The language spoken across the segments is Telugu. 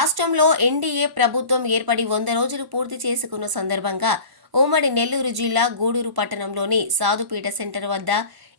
రాష్ట్రంలో ఎన్డీఏ ప్రభుత్వం ఏర్పడి వంద రోజులు పూర్తి చేసుకున్న సందర్భంగా ఉమ్మడి నెల్లూరు జిల్లా గూడూరు పట్టణంలోని సాధుపీఠ సెంటర్ వద్ద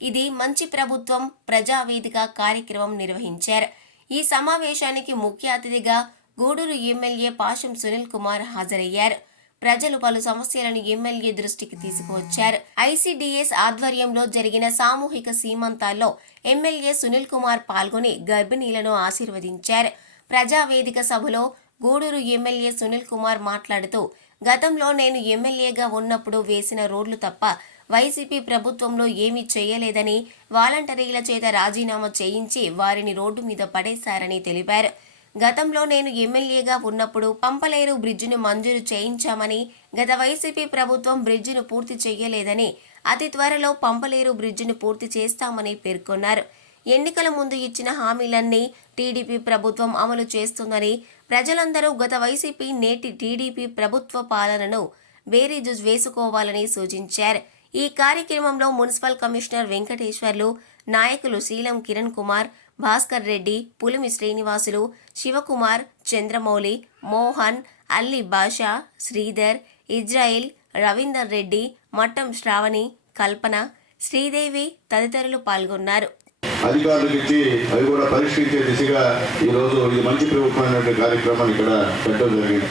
ఇది మంచి ప్రభుత్వం ప్రజావేదిక కార్యక్రమం నిర్వహించారు. ఈ సమావేశానికి ముఖ్య అతిథిగా గూడూరు ఎమ్మెల్యే పాషం సునీల్ కుమార్ హాజరయ్యారు. ప్రజలు పలు సమస్యలను ఎమ్మెల్యే దృష్టికి తీసుకువచ్చారు. ఐసీడీఎస్ ఆధ్వర్యంలో జరిగిన సామూహిక సీమంతాల్లో ఎమ్మెల్యే సునీల్ కుమార్ పాల్గొని గర్భిణీలను ఆశీర్వదించారు. ప్రజావేదిక సభలో గూడూరు ఎమ్మెల్యే సునీల్ కుమార్ మాట్లాడుతూ గతంలో నేను ఎమ్మెల్యేగా ఉన్నప్పుడు వేసిన రోడ్లు తప్ప వైసీపీ ప్రభుత్వంలో ఏమీ చేయలేదని వాలంటరీల చేత రాజీనామా చేయించి వారిని రోడ్డు మీద పడేశారని తెలిపారు. గతంలో నేను ఎమ్మెల్యేగా ఉన్నప్పుడు పంపలేరు బ్రిడ్జిను మంజూరు చేయించామని గత వైసీపీ ప్రభుత్వం బ్రిడ్జిను పూర్తి చేయలేదని అతి త్వరలో పంపలేరు బ్రిడ్జిను పూర్తి చేస్తామని పేర్కొన్నారు. ఎన్నికల ముందు ఇచ్చిన హామీలన్నీ టీడీపీ ప్రభుత్వం అమలు చేస్తుందని ప్రజలందరూ గత వైసీపీ నేటి టీడీపీ ప్రభుత్వ పాలనను బేరీజు వేసుకోవాలని సూచించారు. ఈ కార్యక్రమంలో మున్సిపల్ కమిషనర్ వెంకటేశ్వర్లు నాయకులు శీలం కిరణ్ కుమార్ భాస్కర్ రెడ్డి పులిమి శ్రీనివాసులు శివకుమార్ చంద్రమౌళి మోహన్ అల్లి బాషా శ్రీధర్ ఇజ్రాయిల్ రవీందర్ రెడ్డి మట్టం శ్రావణి కల్పన శ్రీదేవి తదితరులు పాల్గొన్నారు. అధికారులకు ఇచ్చి అవి కూడా పరిష్కరించే దిశగా ఈరోజు ఇది మంచి ప్రభుత్వమైనటువంటి కార్యక్రమాన్ని ఇక్కడ పెట్టడం జరిగింది.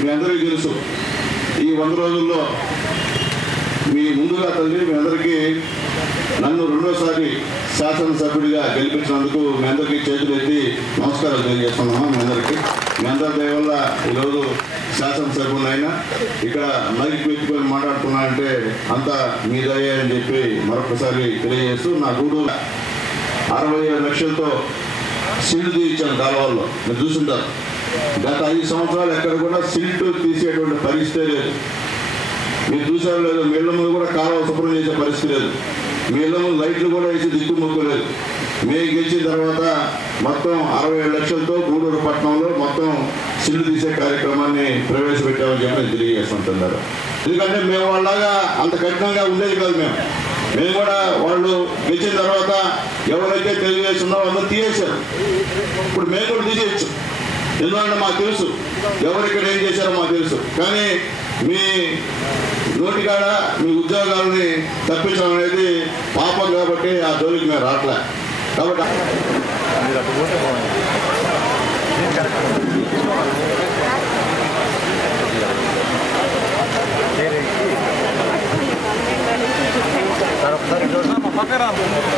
మీ అందరికీ తెలుసు ఈ వంద రోజుల్లో మీ ముందుగా తల్లి మీ అందరికీ నన్ను రెండోసారి శాసనసభ్యుడిగా గెలిపించినందుకు మీ అందరికీ చేతులు ఎత్తి నమస్కారాలు తెలియజేస్తున్నాము మీ అందరికీ. మీ అందరి వల్ల ఈరోజు శాసనసభ్యులైనా ఇక్కడ మైక్ పెట్టుకొని మాట్లాడుతున్నానంటే అంతా మీ దయ అని చెప్పి మరొకసారి తెలియజేస్తూ నా గూడూరు అరవై ఏడు లక్షలతో సిల్ట్ తీయించాను కాలువల్లో. మీరు చూసుంటారు. గత ఐదు సంవత్సరాలు ఎక్కడ కూడా సిల్ట్ తీసేటువంటి పరిస్థితి లేదు. మీరు చూసారు లేదు మీళ్ళ ముందు కూడా కాలువ శుభ్రం చేసే పరిస్థితి లేదు. మీళ్ళ ముందు లైట్లు కూడా వేసి దిక్కు మొక్కు లేదు. గెలిచిన తర్వాత మొత్తం అరవై ఏడు లక్షలతో గూడూరు పట్టణంలో మొత్తం సిల్లు తీసే కార్యక్రమాన్ని ప్రవేశపెట్టామని చెప్పి తెలియజేస్తుంటున్నారు ఎందుకంటే మేము వాళ్ళగా అంత కఠినంగా ఉండేది కాదు మేము మేము కూడా వాళ్ళు గెలిచిన తర్వాత ఎవరైతే తెలుగుదేశం ఉన్నారో అందరూ తీయేశారు ఇప్పుడు మేము కూడా తీసేయచ్చు. ఎందుకంటే మాకు తెలుసు. ఎవరు ఇక్కడ ఏం చేశారో మాకు తెలుసు. కానీ మీ నోటికాడ మీ ఉద్యోగాలని తప్పించడం అనేది పాపం కాబట్టి ఆ జోలికి మేము రావట్లే. కాబట్టి esperando.